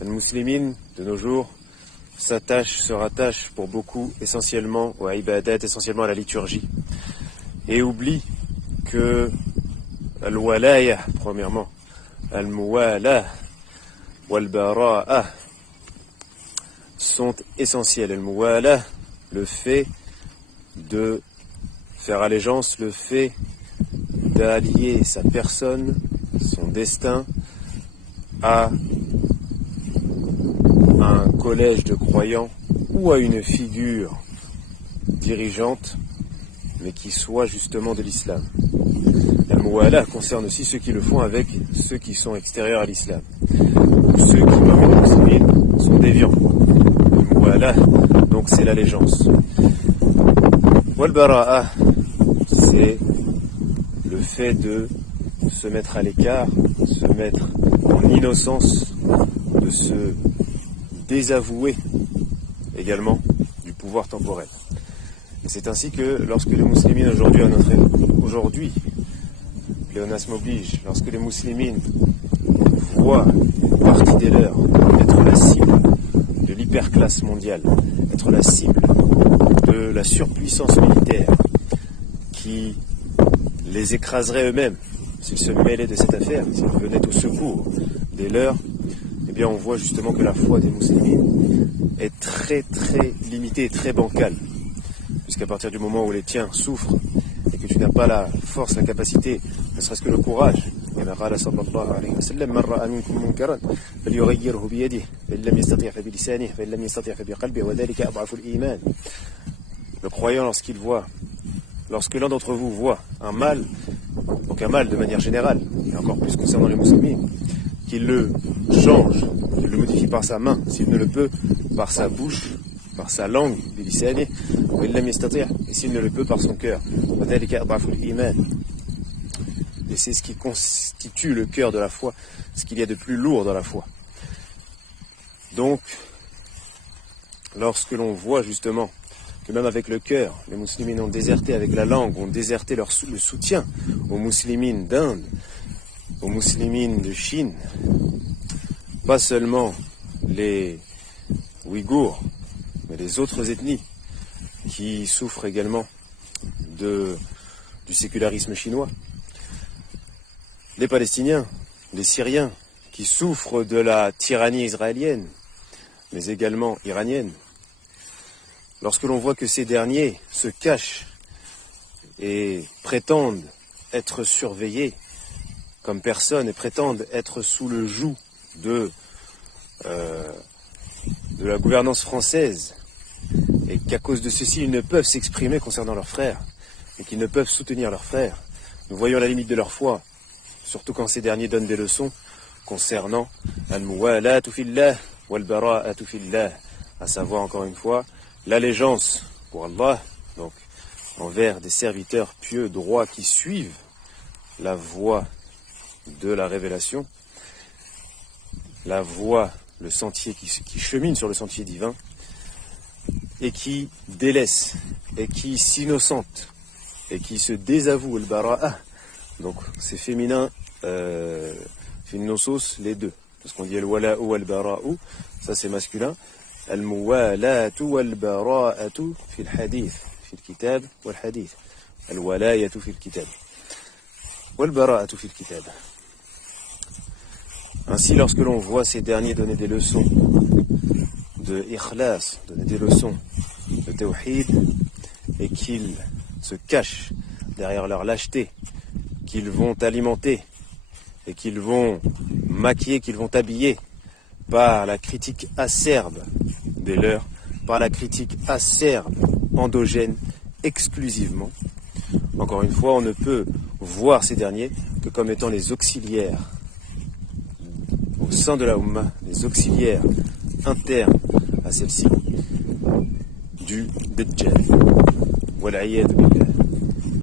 Les musulmans de nos jours se rattachent pour beaucoup essentiellement au ibadat, essentiellement à la liturgie, et oublient que al-walaya, premièrement, al-muwala, wal-bara'a sont essentiels. Al-muwala, le fait de faire allégeance, le fait d'allier sa personne, son destin à un collège de croyants ou à une figure dirigeante, mais qui soit justement de l'islam. Al-Muwala concerne aussi ceux qui le font avec ceux qui sont extérieurs à l'islam, ou ceux qui parmi les musulmans sont déviants. Al-Muwala, donc c'est l'allégeance. Wal-Bara'a, c'est le fait de se mettre à l'écart, se mettre en innocence, de se désavouer également du pouvoir temporel. Et c'est ainsi que lorsque les musulmans aujourd'hui, pléonasme oblige, lorsque les musulmans voient une partie des leurs être la cible de l'hyperclasse mondiale, être la cible de la surpuissance militaire qui les écraserait eux-mêmes s'ils se mêlaient de cette affaire, s'ils venaient au secours des leurs, eh bien on voit justement que la foi des musulmans est très très limitée et très bancale. Puisqu'à partir du moment où les tiens souffrent et que tu n'as pas la force, la capacité, ne serait-ce que le courage, le croyant lorsque l'un d'entre vous voit un mal, donc un mal de manière générale, et encore plus concernant les musulmans, qu'il le change, qu'il le modifie par sa main, s'il ne le peut, par sa bouche, par sa langue, et s'il ne le peut, par son cœur. Et c'est ce qui constitue le cœur de la foi, ce qu'il y a de plus lourd dans la foi. Donc, lorsque l'on voit justement que même avec le cœur, les musulmans ont déserté avec la langue, ont déserté le soutien aux musulmans d'Inde, aux musulmans de Chine, pas seulement les Ouïghours, mais les autres ethnies qui souffrent également du sécularisme chinois, les Palestiniens, les Syriens qui souffrent de la tyrannie israélienne, mais également iranienne. Lorsque l'on voit que ces derniers se cachent et prétendent être surveillés comme personne et prétendent être sous le joug de la gouvernance française, et qu'à cause de ceci, ils ne peuvent s'exprimer concernant leurs frères, et qu'ils ne peuvent soutenir leurs frères, nous voyons la limite de leur foi, surtout quand ces derniers donnent des leçons concernant al-muwalatu fillah wal-bara'atu fillah, à savoir encore une fois l'allégeance pour Allah, donc envers des serviteurs pieux, droits, qui suivent la voie de la révélation, la voie, le sentier qui chemine sur le sentier divin, et qui délaisse, et qui s'innocente, et qui se désavoue, le bara'a. Donc c'est féminin, finnosos, les deux. Parce qu'on dit al-wala'u wal-bara'u, ça c'est masculin. Al-muwalatu wal-bara'atu fil hadith, fil kitab wal hadith. Al-walayatu fil kitab. Wal-bara'atu fil kitab. Ainsi, lorsque l'on voit ces derniers donner des leçons de ikhlas, donner des leçons de tawhid, et qu'ils se cachent derrière leur lâcheté, qu'ils vont alimenter et qu'ils vont maquiller, qu'ils vont habiller par la critique acerbe des leurs, par la critique acerbe, endogène, exclusivement. Encore une fois, on ne peut voir ces derniers que comme étant les auxiliaires au sein de la Ummah, les auxiliaires internes à celle-ci du Dajjal. Wal'iyadu billah.